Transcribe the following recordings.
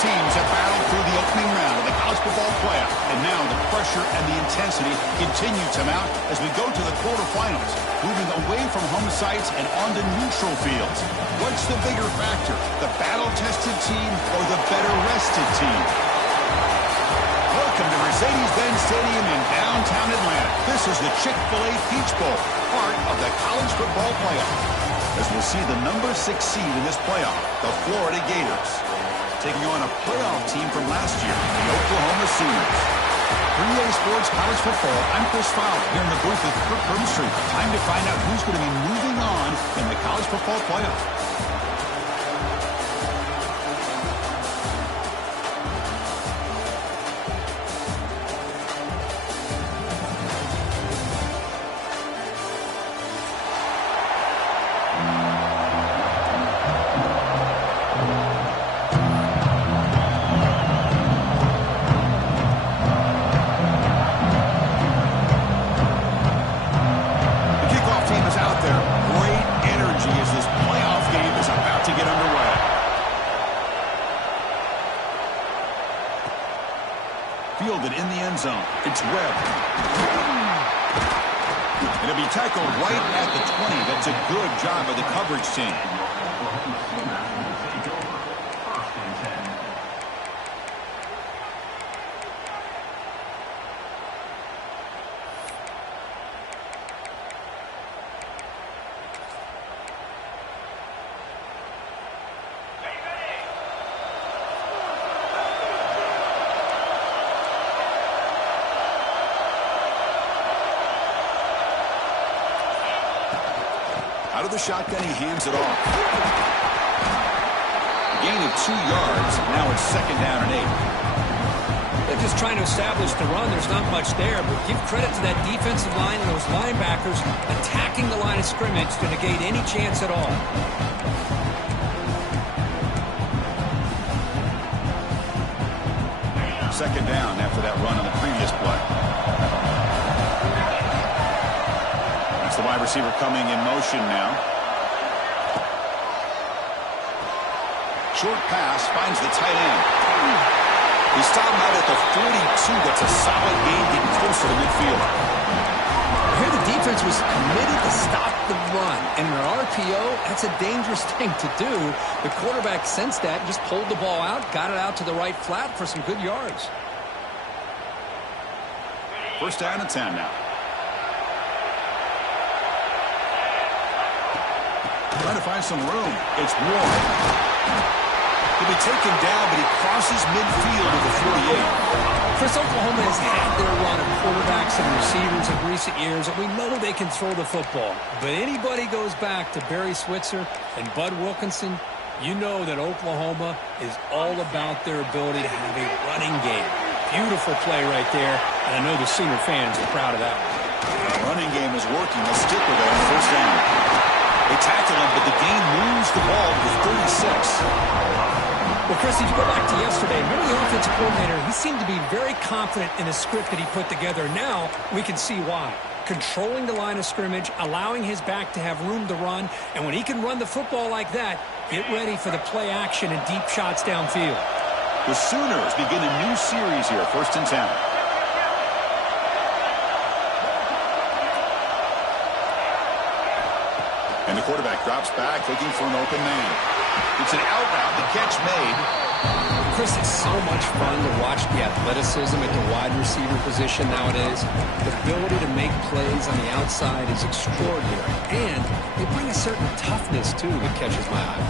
teams have battled through the opening round of the college football playoff, and now the pressure and the intensity continue to mount as we go to the quarterfinals, moving away from home sites and onto neutral fields. What's the bigger factor, the battle-tested team or the better-rested team? Welcome to Mercedes-Benz Stadium in downtown Atlanta. This is the Chick-fil-A Peach Bowl, part of the college football playoff. As we'll see the number 6 seed in this playoff, the Florida Gators, taking on a playoff team from last year, the Oklahoma Sooners. 3A Sports College Football, I'm Chris Fowler, here in the booth with Kirk Herbstreit. Time to find out who's going to be moving on in the college football playoff. Fielded in the end zone. It's Webb. It'll be tackled right at the 20. That's a good job of the coverage team. Out of the shotgun, he hands it off. Gain of 2 yards. Now it's 2nd down and 8. They're just trying to establish the run. There's not much there, but give credit to that defensive line and those linebackers attacking the line of scrimmage to negate any chance at all. Second down after that run on the previous play. The wide receiver coming in motion now. Short pass finds the tight end. He stopped out at the 42. That's a solid gain getting close to the midfield. Here the defense was committed to stop the run. And in an RPO, that's a dangerous thing to do. The quarterback sensed that, just pulled the ball out, got it out to the right flat for some good yards. 1st down and 10 now. Trying to find some room. It's Ward. He'll be taken down, but he crosses midfield at the 48. Chris, Oklahoma has had their run of quarterbacks and receivers in recent years, and we know they can throw the football. But anybody goes back to Barry Switzer and Bud Wilkinson, you know that Oklahoma is all about their ability to have a running game. Beautiful play right there, and I know the Sooner fans are proud of that one. The running game is working. Let's stick with it on 1st down. They tackle him, but the gain moves the ball to the 36. Well, Chris, if you go back to yesterday, remember the offensive coordinator, he seemed to be very confident in the script that he put together. Now we can see why. Controlling the line of scrimmage, allowing his back to have room to run, and when he can run the football like that, get ready for the play action and deep shots downfield. The Sooners begin a new series here, 1st and 10. And the quarterback drops back, looking for an open man. It's an out route, the catch made. Chris, it's so much fun to watch the athleticism at the wide receiver position nowadays. The ability to make plays on the outside is extraordinary. And they bring a certain toughness, too, that catches my eye.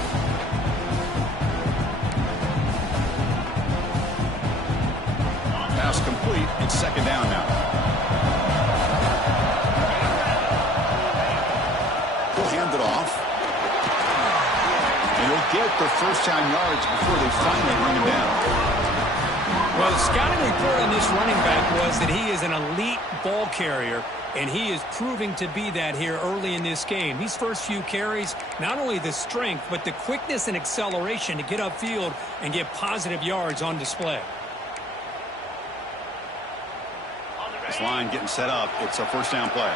Pass complete. It's 2nd down now. Hand it off. And he'll get the 1st down yards before they finally bring him down. Well, the scouting report on this running back was that he is an elite ball carrier, and he is proving to be that here early in this game. These first few carries, not only the strength, but the quickness and acceleration to get upfield and get positive yards on display. This line getting set up. It's a 1st down play.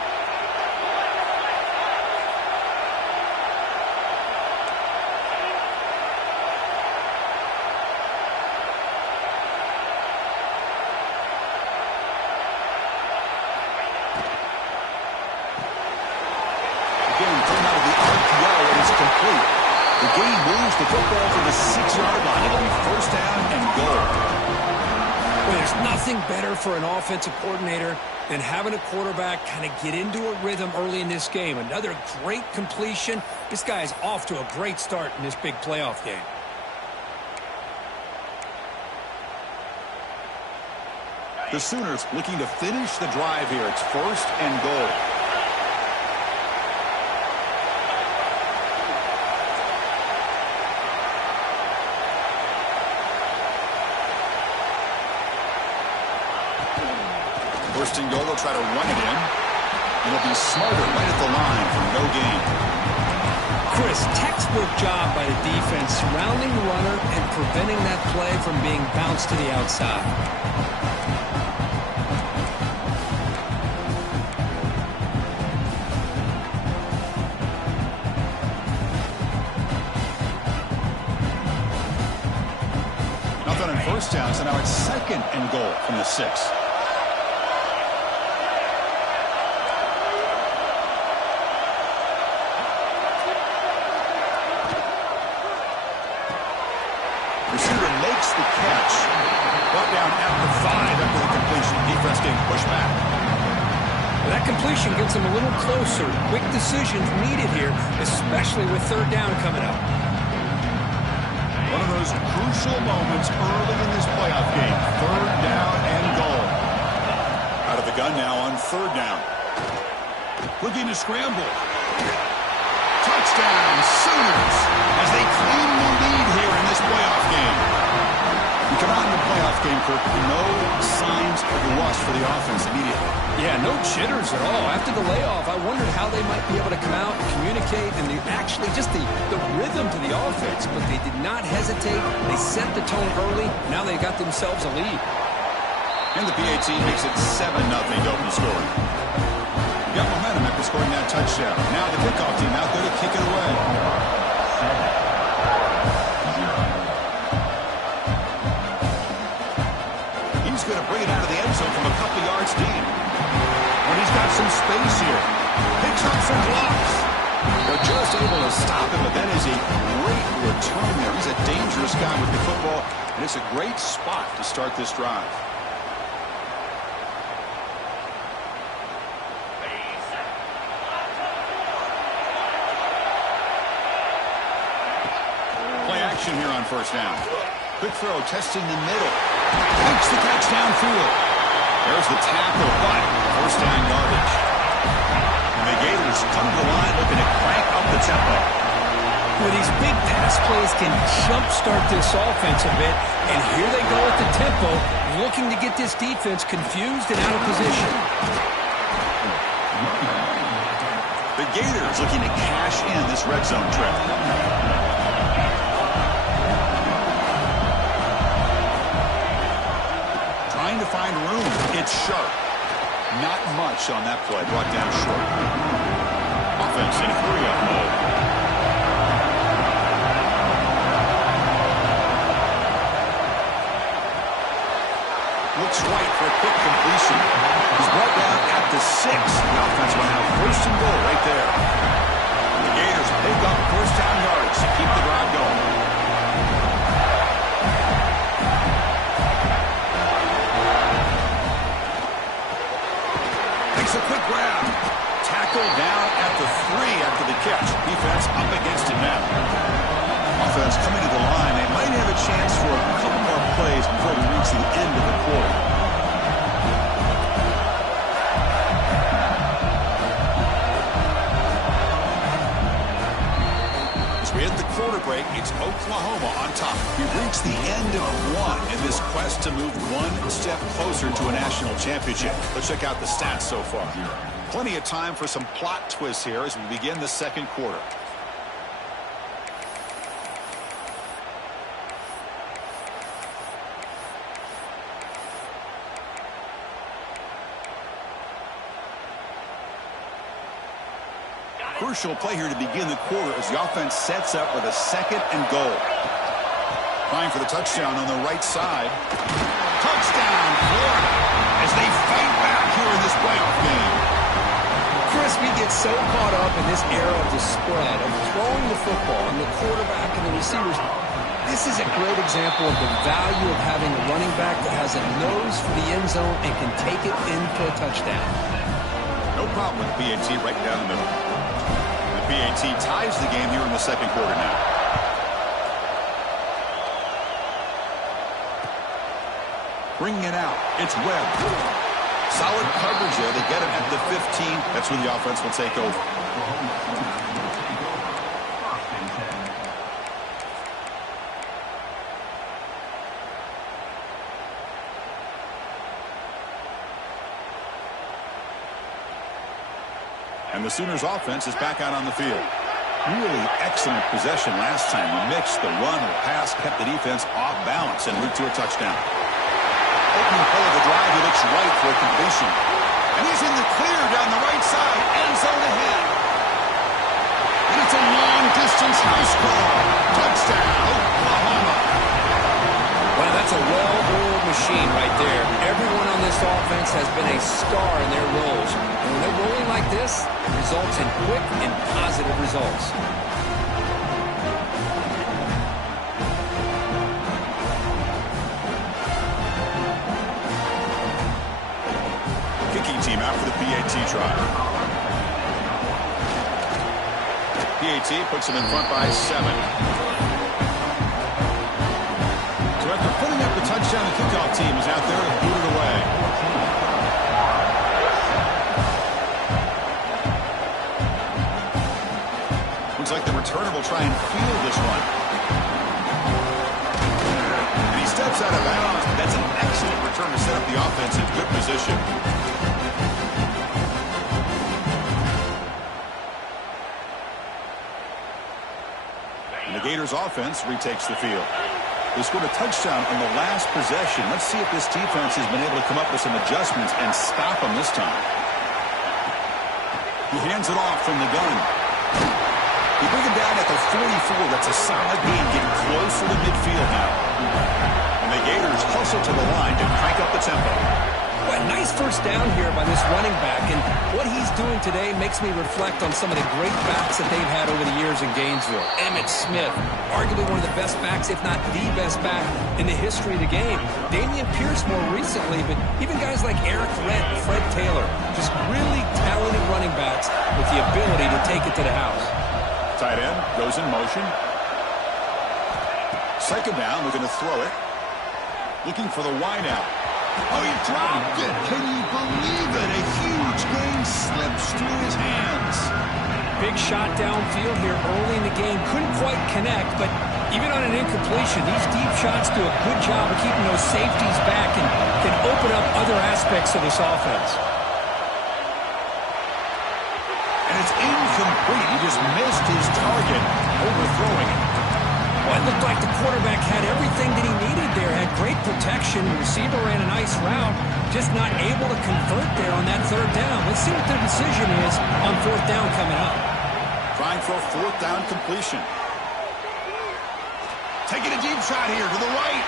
complete. The game moves the football to the 6-yard line. It'll be first down and goal. Well, there's nothing better for an offensive coordinator than having a quarterback kind of get into a rhythm early in this game. Another great completion. This guy is off to a great start in this big playoff game. The Sooners looking to finish the drive here. It's first and goal. First and goal, they'll try to run it in. It'll be Smarter right at the line for no gain. Chris, textbook job by the defense surrounding the runner and preventing that play from being bounced to the outside. Nothing on first down, so now it's second and goal from the 6. Receiver makes the catch. Brought down at the 5 after the completion. Defense getting pushed back. That completion gets them a little closer. Quick decisions needed here, especially with third down coming up. One of those crucial moments early in this playoff game. Third down and goal. Out of the gun now on third down. Looking to scramble. Touchdown, Sooners, as they claim the lead here in this playoff game. You come out in the playoff game, Kirk, no signs of rust for the offense immediately. Yeah, no jitters at all. After the layoff, I wondered how they might be able to come out and communicate and actually just the rhythm to the offense. But they did not hesitate. They set the tone early. Now they got themselves a lead. And the PAT makes it 7-0 to open the scoring. Got momentum after scoring that touchdown. Now the kickoff team out there to kick it away. He's going to bring it out of the end zone from a couple yards deep. When he's got some space here. Picks up some blocks. They're just able to stop him, but that is a great return there. He's a dangerous guy with the football, and it's a great spot to start this drive. Here on first down. Quick throw, testing the middle. Makes the catch downfield. There's the tackle, but first down yardage. And the Gators come to the line looking to crank up the tempo. Well, these big pass plays can jumpstart this offense a bit, and here they go at the tempo, looking to get this defense confused and out of position. The Gators looking to cash in this red zone trip. To find room. It's sharp. Not much on that play. Brought down short. Offense in hurry-up mode. Looks right for a quick completion. He's brought down at the 6. The offense will have first and goal right there. The Gators pick up first down yards to keep the drive going. A quick grab. Tackle down at the 3 after the catch. Defense up against it now. Offense coming to the line. They might have a chance for a couple more plays before we reach the end of the quarter. As we hit the quarter break, it's Oklahoma on top. We've reached the end of one in this quest to move one step closer to a national championship. Let's check out the stats so far. Plenty of time for some plot twists here as we begin the second quarter. Crucial play here to begin the quarter as the offense sets up with a second and goal. Trying for the touchdown on the right side. Touchdown, Florida, as they fight back here in this playoff game. Chris, we get so caught up in this era of the spread, of throwing the football, and the quarterback and the receivers. This is a great example of the value of having a running back that has a nose for the end zone and can take it in for a touchdown. No problem with the PAT right down the middle. The PAT ties the game here in the second quarter now. Bringing it out. It's Webb. Solid coverage there. They get it at the 15. That's where the offense will take over. And the Sooners offense is back out on the field. Really excellent possession last time. We mixed the run or pass, kept the defense off balance and route to a touchdown. Opening play of the drive, he looks right for a completion. And he's in the clear down the right side. End zone ahead. And it's a long-distance house call. Touchdown, Oklahoma. Well, that's a well-oiled machine right there. Everyone on this offense has been a star in their roles. And when they're rolling like this, it results in quick and positive results. Kicking team out for the PAT try. PAT puts them in front by 7. So after putting up the touchdown, the kickoff team is out there to boot it away. Looks like the returner will try and field this one. And he steps out of bounds. That's an excellent return to set up the offense in good position. And the Gators offense retakes the field. They scored a touchdown on the last possession. Let's see if this defense has been able to come up with some adjustments and stop them this time. He hands it off from the gun. They bring him down at the 44. That's a solid gain, getting closer to midfield now. And the Gators hustle to the line to crank up the tempo. Well, nice first down here by this running back, and what he's doing today makes me reflect on some of the great backs that they've had over the years in Gainesville. Emmitt Smith, arguably one of the best backs, if not the best back in the history of the game. Dameon Pierce more recently, but even guys like Eric Rent and Fred Taylor, just really talented running backs with the ability to take it to the house. Tight end goes in motion. Second down, looking to throw it. Looking for the wide out. Oh, he dropped it. Can you believe it? A huge gain slips through his hands. Big shot downfield here early in the game. Couldn't quite connect, but even on an incompletion, these deep shots do a good job of keeping those safeties back and can open up other aspects of this offense. And it's incomplete. He just missed his target, overthrowing it. Well, it looked like the quarterback had everything that he needed there. Had great protection. The receiver ran a nice route. Just not able to convert there on that third down. Let's see what their decision is on fourth down coming up. Trying for a fourth down completion. Taking a deep shot here to the right.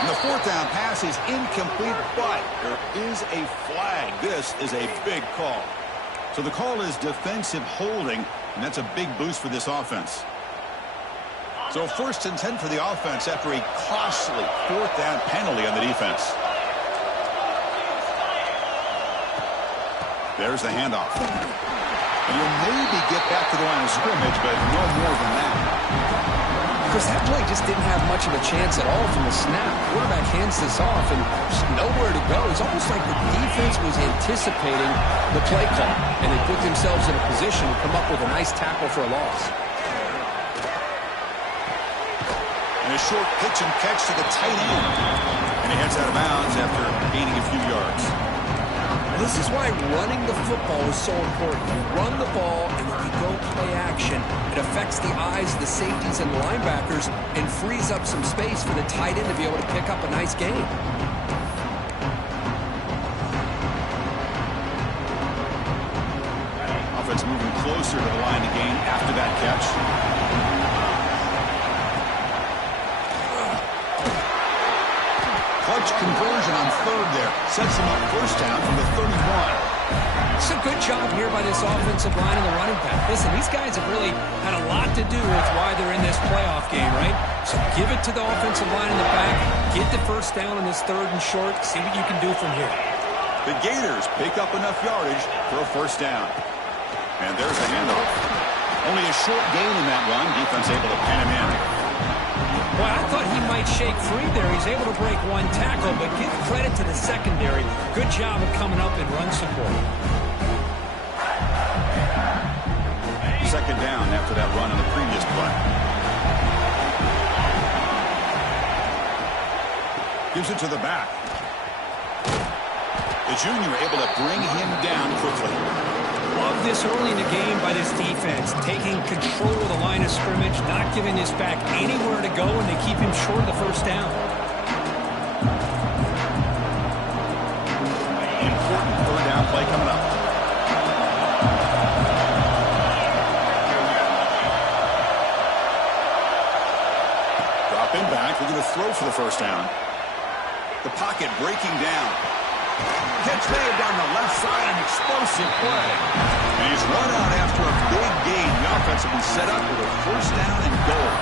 And the fourth down pass is incomplete, but there is a flag. This is a big call. So the call is defensive holding, and that's a big boost for this offense. So 1st and 10 for the offense after a costly fourth down penalty on the defense. There's the handoff. And you'll maybe get back to the line of scrimmage, but no more than that. Because that play just didn't have much of a chance at all from the snap. Quarterback hands this off and just nowhere to go. It's almost like the defense was anticipating the play call, and they put themselves in a position to come up with a nice tackle for a loss. And a short pitch and catch to the tight end. And he heads out of bounds after gaining a few yards. This is why running the football is so important. You run the ball, and when you go play action, it affects the eyes of the safeties and the linebackers and frees up some space for the tight end to be able to pick up a nice gain. Offense moving closer to the line of gain after that catch. two-point conversion on third there. Sets them up first down from the 31. It's a good job here by this offensive line and the running back. Listen, these guys have really had a lot to do with why they're in this playoff game, right? So give it to the offensive line in the back. Get the first down on this third and short. See what you can do from here. The Gators pick up enough yardage for a first down. And there's the handoff. Only a short gain in that run. Defense able to pin him in. Well, I thought he might shake free there. He's able to break one tackle, but give credit to the secondary. Good job of coming up in run support. Second down after that run on the previous play. Gives it to the back. The junior able to bring him down quickly. Love this early in the game by this defense, taking control of the line of scrimmage, not giving this back anywhere to go, and they keep him short of the first down. Important third down play coming up. Dropping back, looking to throw for the first down. The pocket breaking down. Catch made down the left side, an explosive play. And he's run out after a big gain. The offense will be set up with a first down and goal.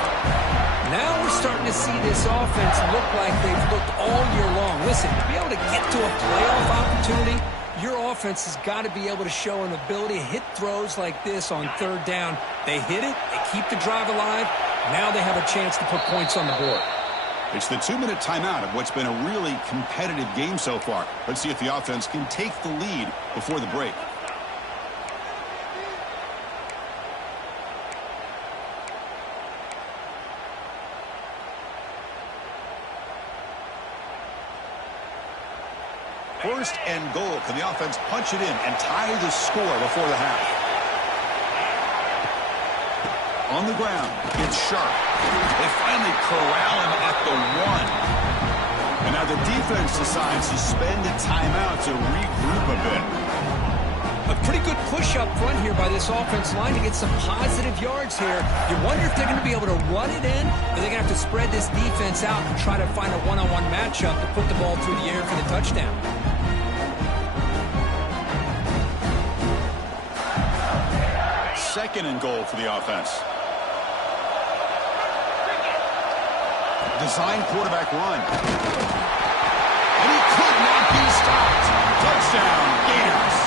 Now we're starting to see this offense look like they've looked all year long. Listen, to be able to get to a playoff opportunity, your offense has got to be able to show an ability to hit throws like this on third down. They hit it, they keep the drive alive. Now they have a chance to put points on the board. It's the 2-minute timeout of what's been a really competitive game so far. Let's see if the offense can take the lead before the break. First and goal. Can the offense punch it in and tie the score before the half? On the ground, it's Sharp. They finally corral him at the 1. And now the defense decides to spend a timeout to regroup a bit. A pretty good push up front here by this offense line to get some positive yards here. You wonder if they're going to be able to run it in, or they're going to have to spread this defense out and try to find a one-on-one matchup to put the ball through the air for the touchdown. Second and goal for the offense. Design quarterback run. And he could not be stopped. Touchdown, Gators.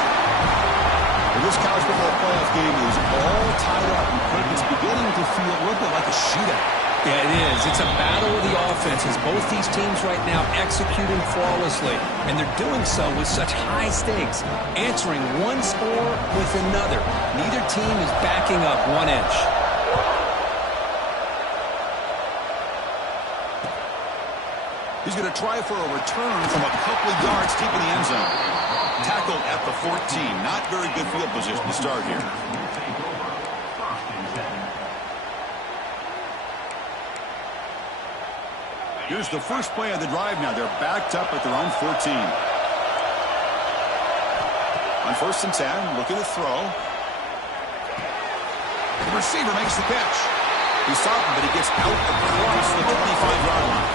Well, this college football playoff game is all tied up. It's beginning to feel a little bit like a shootout. Yeah, it is. It's a battle of the offenses. Both these teams right now executing flawlessly, and they're doing so with such high stakes, answering one score with another. Neither team is backing up 1 inch. He's going to try for a return from a couple of yards deep in the end zone. Tackled at the 14. Not very good field position to start here. Here's the first play of the drive now. They're backed up at their own 14. On first and 10, looking to throw. The receiver makes the catch. He's stopped him, but he gets out across the 25-yard line.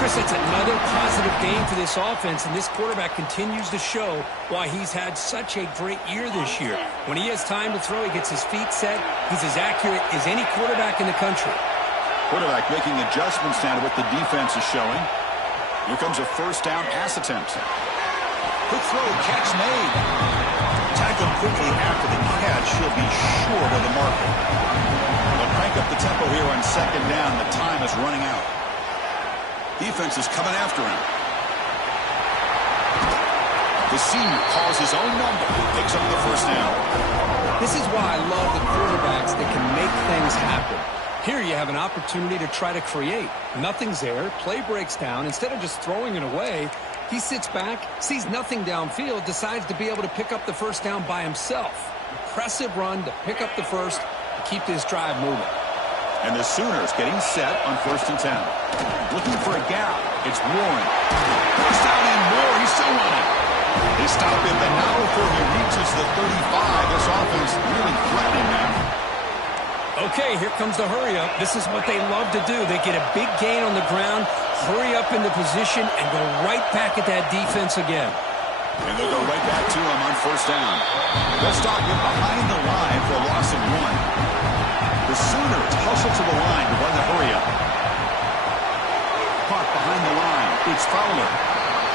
Chris, that's another positive game for this offense, and this quarterback continues to show why he's had such a great year this year. When he has time to throw, he gets his feet set. He's as accurate as any quarterback in the country. Quarterback making adjustments now to what the defense is showing. Here comes a first down pass attempt. Quick throw, catch made. Tackled quickly after the catch. He'll be short of the marker. They'll crank up the tempo here on second down. The time is running out. Defense is coming after him. The senior calls his own number. Picks up the first down. This is why I love the quarterbacks that can make things happen. Here you have an opportunity to try to create. Nothing's there. Play breaks down. Instead of just throwing it away, he sits back, sees nothing downfield, decides to be able to pick up the first down by himself. Impressive run to pick up the first and keep this drive moving. And the Sooners getting set on first and 10. Looking for a gap. It's Warren. First down and more. He's still running. They stop him, but now before he reaches the 35, this offense really threatening now. Okay, here comes the hurry up. This is what they love to do. They get a big gain on the ground, hurry up into position and go right back at that defense again. And they'll go right back to him on first down. They'll stop him behind the line for a loss of 1. The Sooners hustle to the line to run the hurry-up. Caught behind the line. It's Fowler.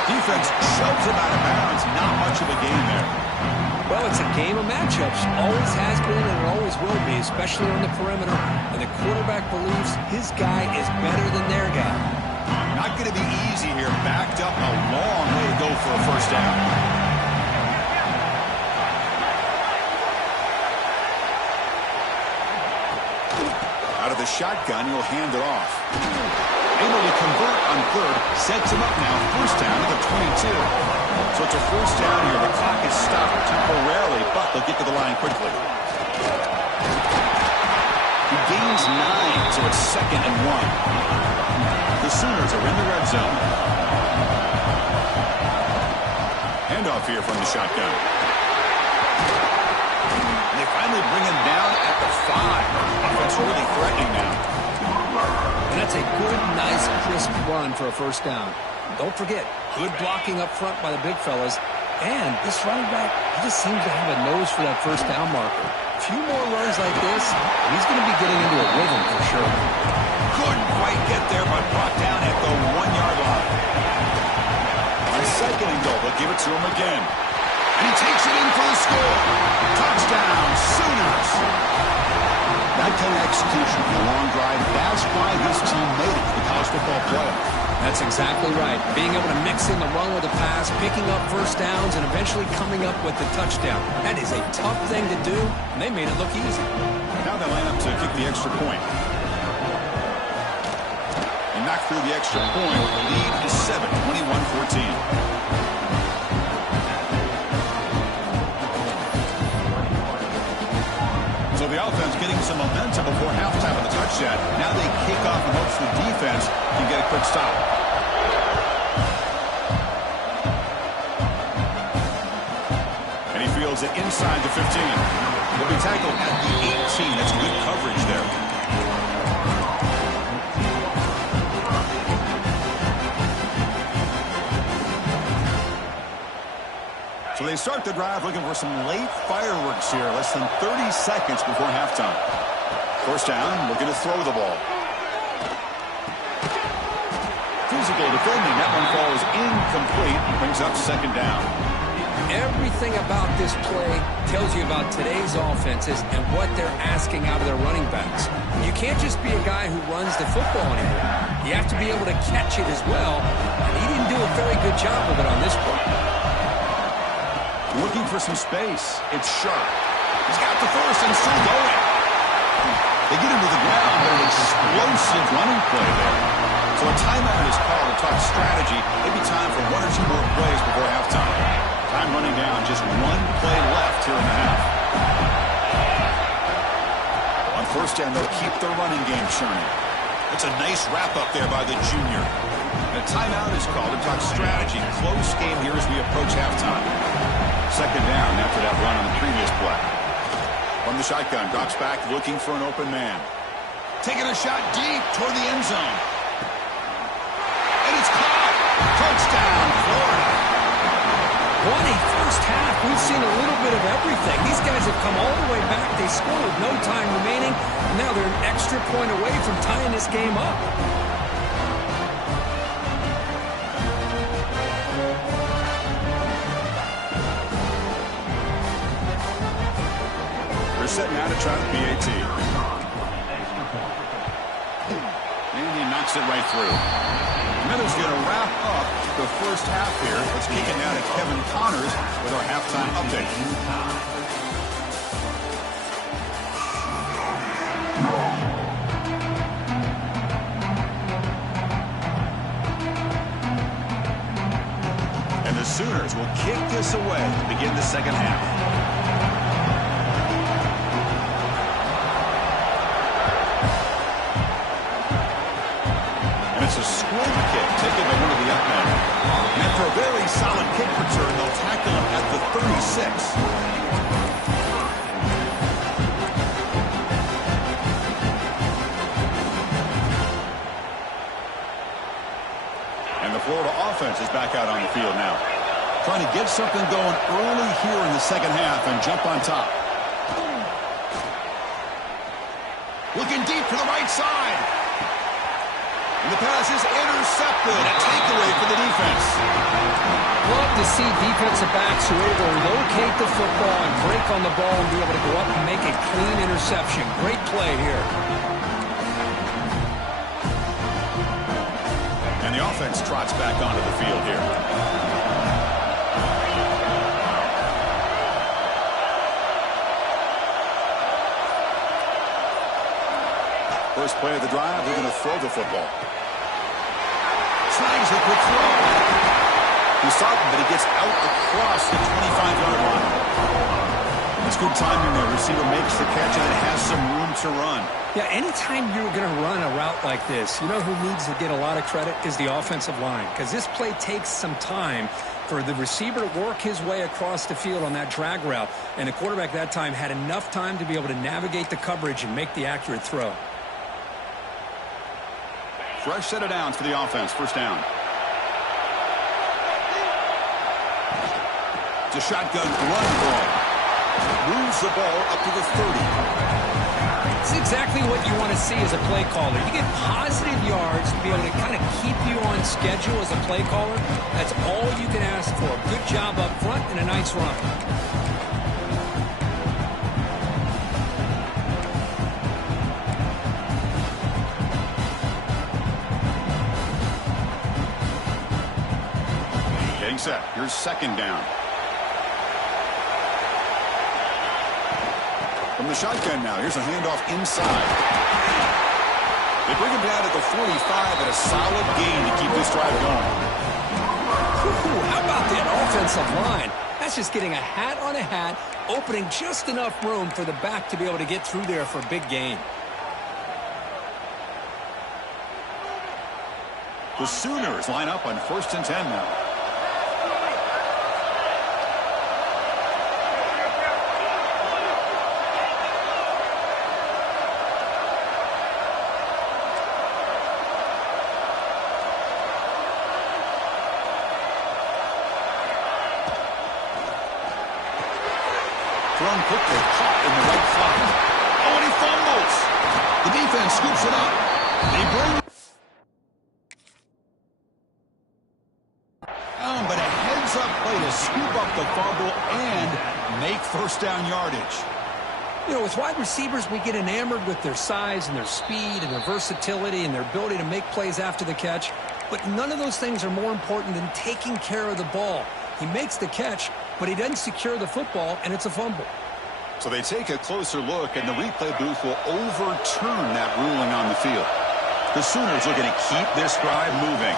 Defense shoves him out of bounds. Not much of a gain there. Well, it's a game of matchups. Always has been and always will be, especially on the perimeter. And the quarterback believes his guy is better than their guy. Not going to be easy here. Backed up a long way to go for a first down. Out of the shotgun, he'll hand it off. Able to convert on third. Sets him up now. First down to the 22. So it's a first down here. The clock is stopped temporarily, but they'll get to the line quickly. He gains 9, so it's 2nd and 1. The Sooners are in the red zone. Handoff here from the shotgun. And they finally bring him down at the 5. Offense really threatening now. And that's a good, nice, crisp run for a first down. Don't forget, good blocking up front by the big fellas. And this running back, he just seems to have a nose for that first down marker. A few more runs like this, he's going to be getting into a rhythm for sure. Couldn't quite get there, but brought down at the 1-yard line. On 2nd and goal, they'll give it to him again. And he takes it in for the score. Touchdown, Sooners. That kind of execution in a long drive, that's why this team made it to the college football playoff. That's exactly right. Being able to mix in the run with the pass, picking up first downs, and eventually coming up with the touchdown. That is a tough thing to do, and they made it look easy. Now they line up to kick the extra point. And knock through the extra point. The lead is 7, 21-14. So the offense getting some momentum before halftime of the touchdown. Now they kick off and hopes the defense can get a quick stop. And he fields it inside the 15. He'll be tackled at the 18. That's good coverage there. So they start the drive looking for some late fireworks here. Less than 30 seconds before halftime. First down, looking to throw the ball. Physical defending. That one falls incomplete. Brings up 2nd down. Everything about this play tells you about today's offenses and what they're asking out of their running backs. You can't just be a guy who runs the football anymore. You have to be able to catch it as well. And he didn't do a very good job of it on this play. Looking for some space. It's Sharp. He's got the first and still going. They get him to the ground, but an explosive running play there. So a timeout is called to talk strategy. Maybe time for 1 or 2 more plays before halftime. Time running down. Just 1 play left here in the half. On first down, they'll keep their running game churning. It's a nice wrap-up there by the junior. And a timeout is called to talk strategy. Close game here as we approach halftime. 2nd down after that run on the previous play. From the shotgun, drops back looking for an open man. Taking a shot deep toward the end zone. And it's caught. Touchdown, Florida. What a first half. We've seen a little bit of everything. These guys have come all the way back. They scored with no time remaining. Now they're an extra point away from tying this game up. Setting out to try the PAT. And he knocks it right through. Minutes going to wrap up the first half here. Let's kick it now to Kevin Connors with our halftime update. And the Sooners will kick this away to begin the second half. It's a squib kick taken by one of the up men. And for a very solid kick return, they'll tackle him at the 36. back out on the field now. Trying to get something going early here in the second half and jump on top. Looking deep to the right side. And the pass is intercepted. A takeaway for the defense. Love to see defensive backs who are able to locate the football and break on the ball and be able to go up and make a clean interception. Great play here. And the offense trots back onto the field here. First play of the drive, they're going to throw the football. Snags a quick throw. He's stopped, but he gets out across the 25-yard line. It's good timing there. Receiver makes the catch and it has some room to run. Yeah, anytime you're going to run a route like this, you know who needs to get a lot of credit is the offensive line, because this play takes some time for the receiver to work his way across the field on that drag route, and the quarterback that time had enough time to be able to navigate the coverage and make the accurate throw. Fresh set of downs for the offense. First down. It's a shotgun run ball. Moves the ball up to the 30. It's exactly what you want to see as a play caller. You get positive yards to be able to kind of keep you on schedule as a play caller. That's all you can ask for. Good job up front and a nice run. Set. Here's second down. From the shotgun now. Here's a handoff inside. They bring him down at the 45 and a solid gain to keep this drive going. How about that offensive line? That's just getting a hat on a hat, opening just enough room for the back to be able to get through there for a big gain. The Sooners line up on 1st and 10 now. Thrown quickly, caught in the right slot. Oh, and he fumbles. The defense scoops it up. They bring. But a heads-up play to scoop up the fumble and make first down yardage. You know, with wide receivers, we get enamored with their size and their speed and their versatility and their ability to make plays after the catch. But none of those things are more important than taking care of the ball. He makes the catch, but he doesn't secure the football, and it's a fumble. So they take a closer look, and the replay booth will overturn that ruling on the field. The Sooners looking to keep this drive moving.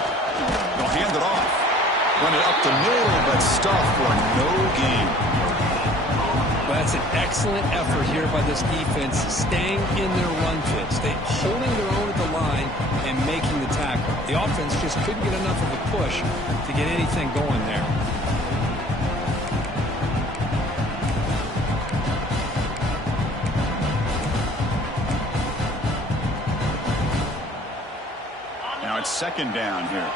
They'll hand it off. Run it up the middle, but stuff for no gain. Well, that's an excellent effort here by this defense, staying in their run fits. They holding their own at the line and making the tackle. The offense just couldn't get enough of a push to get anything going there. Now it's second down here.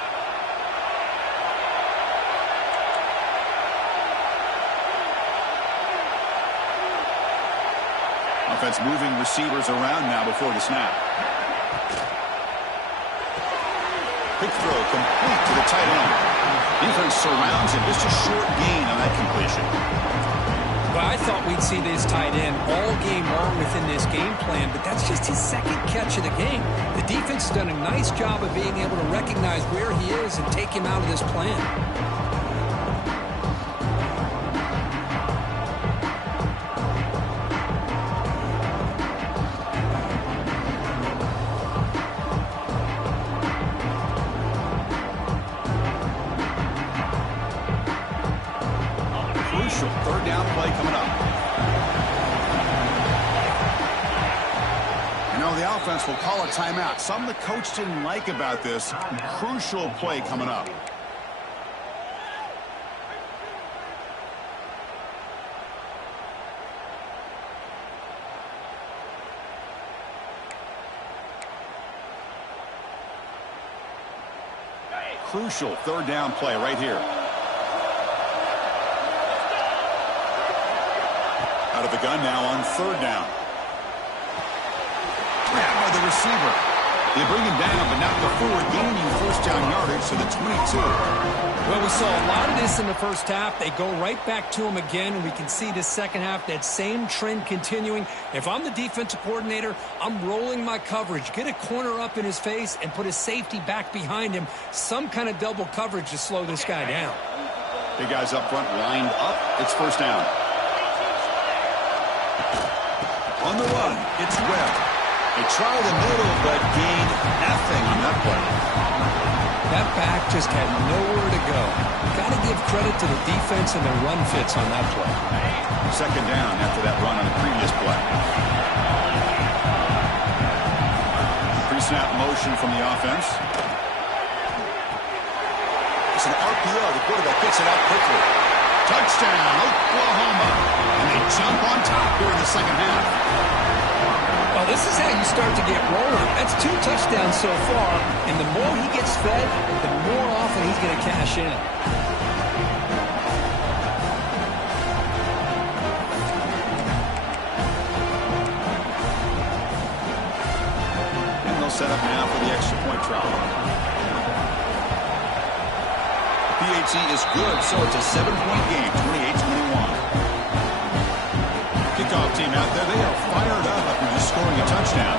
Offense moving receivers around now before the snap. Quick throw complete to the tight end. Defense surrounds him. Just a short gain on that completion. Well, I thought we'd see this tight end all game long within this game plan, but that's just his second catch of the game. The defense has done a nice job of being able to recognize where he is and take him out of this plan. Third down play coming up. You know, the offense will call a timeout. Something the coach didn't like about this. Crucial play coming up. crucial third down play right here. Out of the gun now on third down. Grabbed by the receiver. They bring him down, but not before gaining first down yardage to the 22. Well, we saw a lot of this in the first half. They go right back to him again, and we can see the second half, that same trend continuing. If I'm the defensive coordinator, I'm rolling my coverage. Get a corner up in his face and put a safety back behind him. Some kind of double coverage to slow this guy down. Big guys up front lined up. It's first down. On the run, it's Webb. They try the middle, but gain nothing on that play. That back just had nowhere to go. Got to give credit to the defense and the run fits on that play. Second down after that run on the previous play. Pre-snap motion from the offense. It's an RPO. The quarterback gets it out quickly. Touchdown, Oklahoma. And they jump on top here in the second half. Well, this is how you start to get rolling. That's 2 touchdowns so far, and the more he gets fed, the more often he's going to cash in. And they'll set up now for the extra point try. PAT is good, so it's a 7-point game, 28-21. Kickoff team out there, they are fired up after just scoring a touchdown.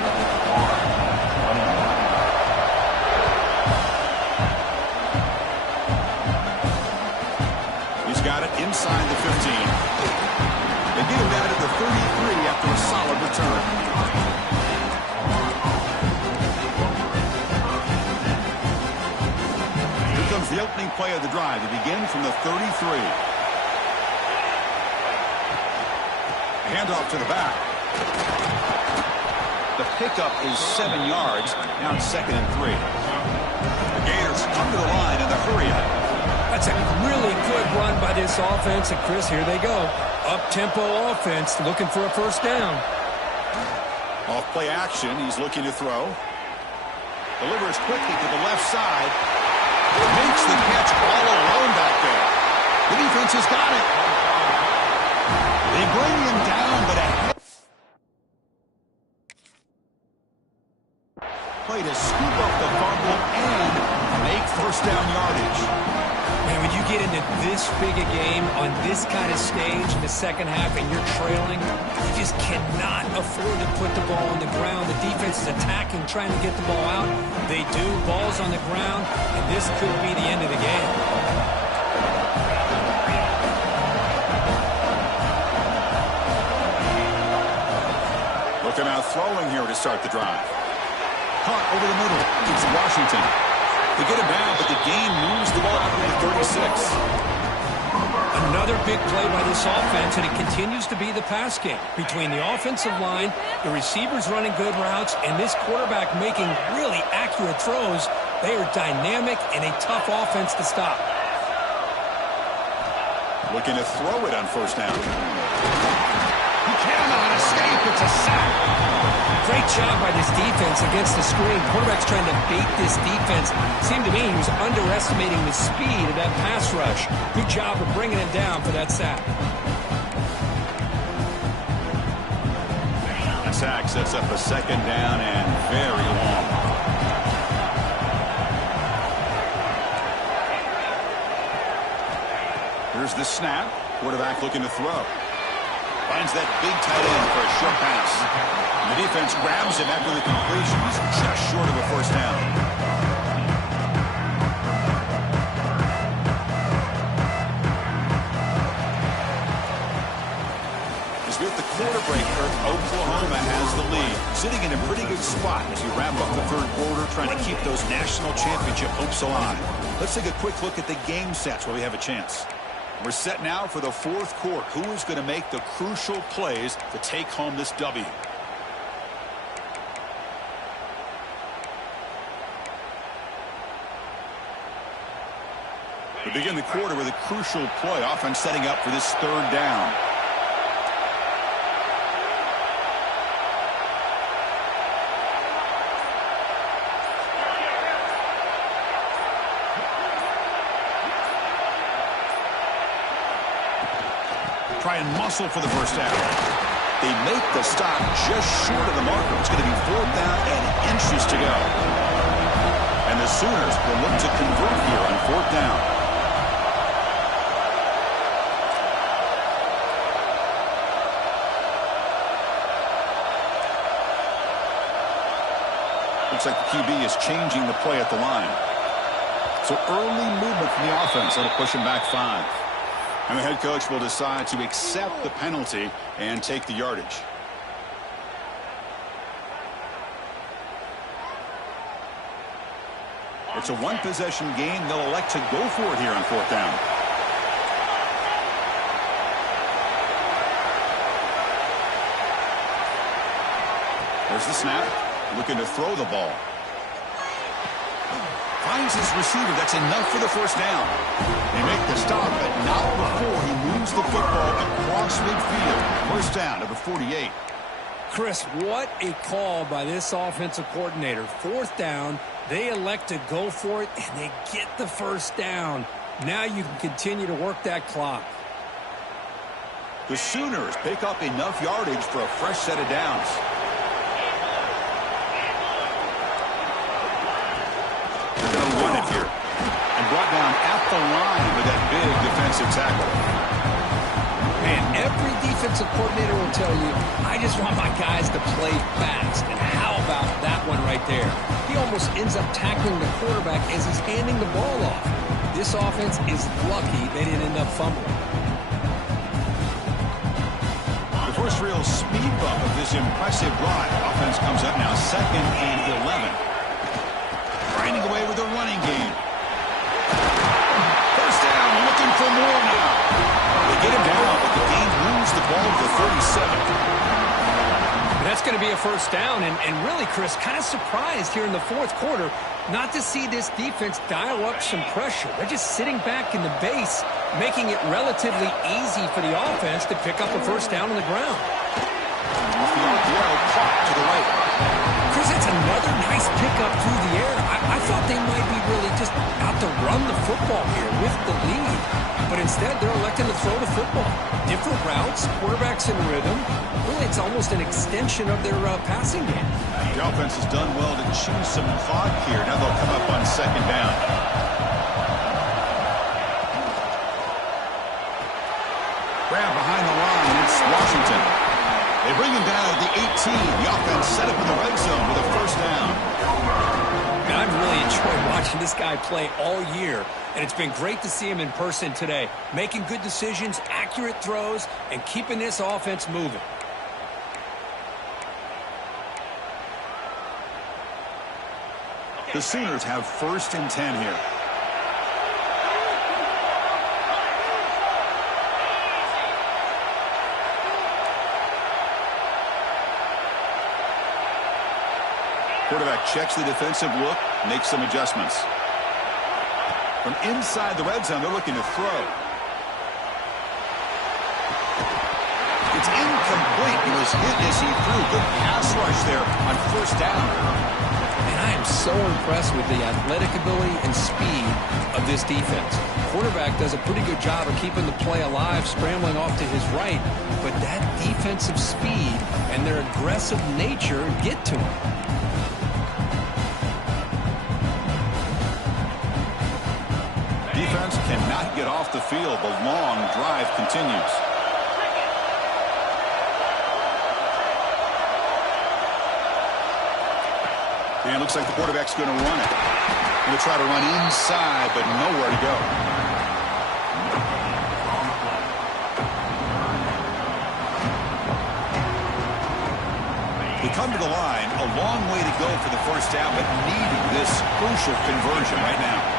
He's got it inside the 15. They get him down to the 33 after a solid return. Here comes the opening play of the drive. They begin from the 33. Handoff to the back. The pickup is 7 yards. Now it's 2nd and 3. The Gators come to the line in the hurry up. That's a really good run by this offense. And, Chris, here they go. Up-tempo offense looking for a first down. Off-play action. He's looking to throw. Delivers quickly to the left side. Makes the catch all alone back there. The defense has got it. They bring him down, but a play to scoop up the fumble and make first down yardage. Man, when you get into this big a game on this kind of stage in the second half and you're trailing, you just cannot afford to put the ball on the ground. The defense is attacking, trying to get the ball out. They do. Ball's on the ground, and this could be the end of the game. Now throwing here to start the drive. Caught over the middle. It's Washington. They get him down, but the game moves the ball out to the 36. Another big play by this offense, and it continues to be the pass game. Between the offensive line, the receivers running good routes, and this quarterback making really accurate throws, they are dynamic and a tough offense to stop. Looking to throw it on first down. He cannot escape. It's a sack. Great job by this defense against the screen. Quarterback's trying to bait this defense. Seemed to me he was underestimating the speed of that pass rush. Good job of bringing him down for that sack. The sack sets up a second down and very long. Here's the snap. Quarterback looking to throw. Finds that big tight end for a short pass. And the defense grabs him after the completion. He's just short of a first down. As with the quarter break, Oklahoma has the lead. Sitting in a pretty good spot as you wrap up the third quarter, trying to keep those national championship hopes alive. Let's take a quick look at the game sets while we have a chance. We're set now for the fourth quarter. Who is going to make the crucial plays to take home this W? We begin the quarter with a crucial play. Offense setting up for this third down. try and muscle for the first down. They make the stop just short of the marker. It's going to be 4th down and inches to go. And the Sooners will look to convert here on 4th down. Looks like the QB is changing the play at the line. So early movement from the offense. That'll push him back 5. And the head coach will decide to accept the penalty and take the yardage. It's a one-possession game. They'll elect to go for it here on 4th down. There's the snap. Looking to throw the ball. Finds his receiver. That's enough for the first down. They make the stop, but not before he moves the football across midfield. First down at the 48. Chris, what a call by this offensive coordinator. 4th down. They elect to go for it, and they get the first down. Now you can continue to work that clock. The Sooners pick up enough yardage for a fresh set of downs. They're going to run it here. And brought down at the line with that big defensive tackle. Man, every defensive coordinator will tell you, I just want my guys to play fast. And how about that one right there? He almost ends up tackling the quarterback as he's handing the ball off. This offense is lucky they didn't end up fumbling. The first real speed bump of this impressive drive. Offense comes up now 2nd and 11. Grinding away with a running game. First down, looking for more now. They get him down, but the game moves the ball to the 37. That's going to be a first down, and really, Chris, kind of surprised here in the 4th quarter not to see this defense dial up some pressure. They're just sitting back in the base, making it relatively easy for the offense to pick up a first down on the ground. Off the RPO, clock to the right. Chris, it's another nice pickup through the air. I thought they might be really just out to run the football here with the lead, but instead they're electing to throw the football. Different routes, quarterbacks in rhythm. Really, it's almost an extension of their passing game. The offense has done well to choose some clock here. Now they'll come up on 2nd down. Grab behind the line. It's Washington. They bring him down at the 18. The offense set up in the red zone with a first down. And I've really enjoyed watching this guy play all year, and it's been great to see him in person today, making good decisions, accurate throws, and keeping this offense moving. The Sooners have 1st and 10 here. Quarterback checks the defensive look, makes some adjustments. From inside the red zone, they're looking to throw. It's incomplete. He was hit as he threw. Good pass rush there on first down. And I am so impressed with the athletic ability and speed of this defense. Quarterback does a pretty good job of keeping the play alive, scrambling off to his right, but that defensive speed and their aggressive nature get to him. Defense cannot get off the field. The long drive continues. And it looks like the quarterback's going to run it. Going to try to run inside, but nowhere to go. They come to the line, a long way to go for the first down, but needing this crucial conversion right now.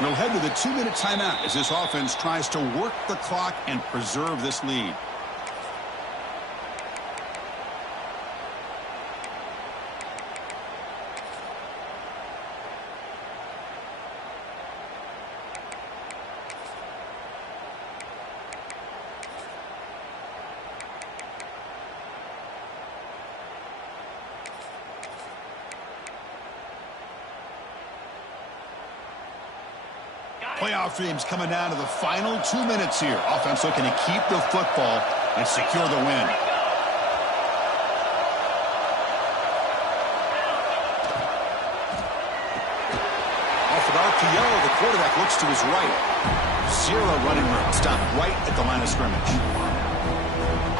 We'll head to the 2-minute timeout as this offense tries to work the clock and preserve this lead. Playoff dreams coming down to the final 2 minutes here. Offense looking to keep the football and secure the win. Off an RPO, the quarterback looks to his right. Zero running room. Stopped right at the line of scrimmage.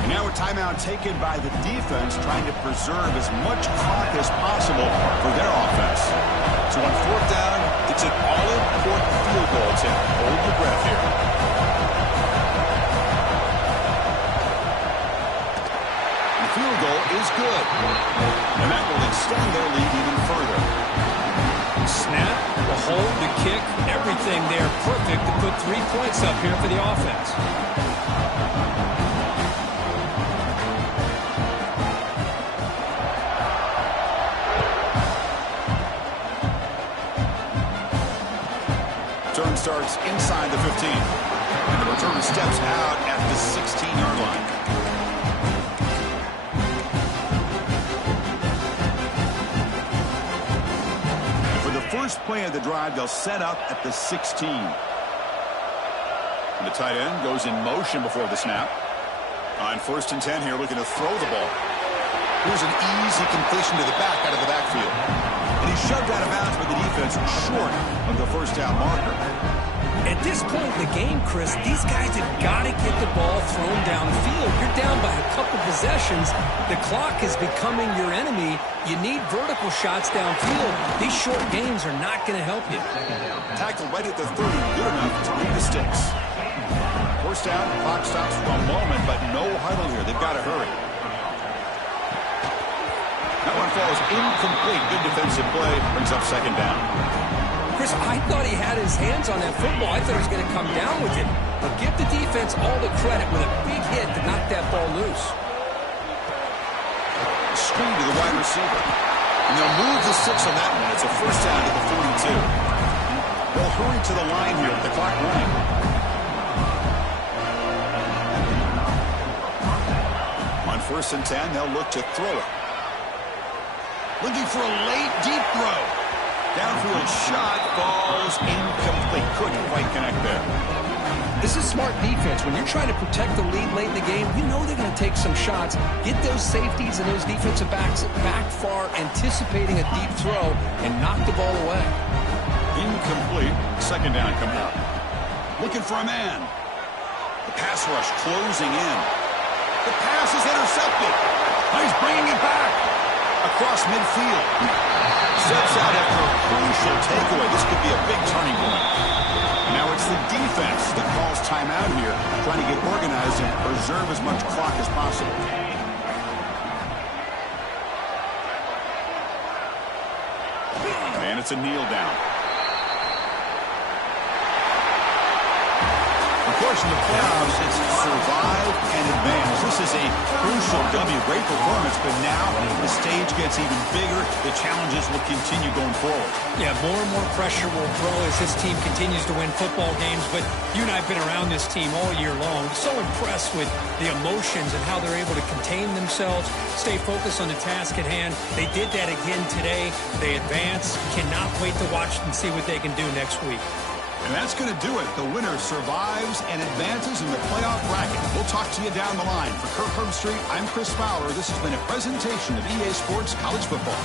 And now a timeout taken by the defense, trying to preserve as much clock as possible for their offense. So on fourth down, it's an all-important field goal attempt. Hold your breath here. The field goal is good. And that will extend their lead even further. Snap, the hold, the kick, everything there perfect to put 3 points up here for the offense. Turn starts inside the 15. And the return steps out at the 16-yard line. And for the first play of the drive, they'll set up at the 16. And the tight end goes in motion before the snap. On 1st and 10 here, looking to throw the ball. Here's an easy completion to the back out of the backfield. And he's shoved out of bounds by the defense short of the first down marker. At this point in the game, Chris, these guys have got to get the ball thrown downfield. You're down by a couple possessions. The clock is becoming your enemy. You need vertical shots downfield. These short games are not going to help you. Tackled right at the 30, good enough to lead the sticks. First down, clock stops for a moment, but no huddle here. They've got to hurry. That one falls incomplete. Good defensive play. Brings up second down. Chris, I thought he had his hands on that football. I thought he was going to come down with it. But give the defense all the credit with a big hit to knock that ball loose. Screen to the wide receiver. And they'll move the 6 on that one. It's a first down to the 42. They'll hurry to the line here with the clock running. On 1st and 10, they'll look to throw it. Looking for a late, deep throw. Downfield shot falls incomplete. Couldn't quite connect there. This is smart defense. When you're trying to protect the lead late in the game, you know they're going to take some shots. Get those safeties and those defensive backs back far, anticipating a deep throw, and knock the ball away. Incomplete. Second down coming up. Looking for a man. The pass rush closing in. The pass is intercepted. He's bringing it back across midfield. Steps out after a crucial takeaway. This could be a big turning point. Now it's the defense that calls timeout here, trying to get organized and preserve as much clock as possible. And it's a kneel down. Of course, in the playoffs, it's survive and advance. This is a crucial W. Great performance, but now the stage gets even bigger. The challenges will continue going forward. Yeah, more and more pressure will grow as this team continues to win football games. But you and I have been around this team all year long. So impressed with the emotions and how they're able to contain themselves, stay focused on the task at hand. They did that again today. They advance. Cannot wait to watch and see what they can do next week. And that's going to do it. The winner survives and advances in the playoff bracket. We'll talk to you down the line. For Kirk Herbstreit, I'm Chris Fowler. This has been a presentation of EA Sports College Football.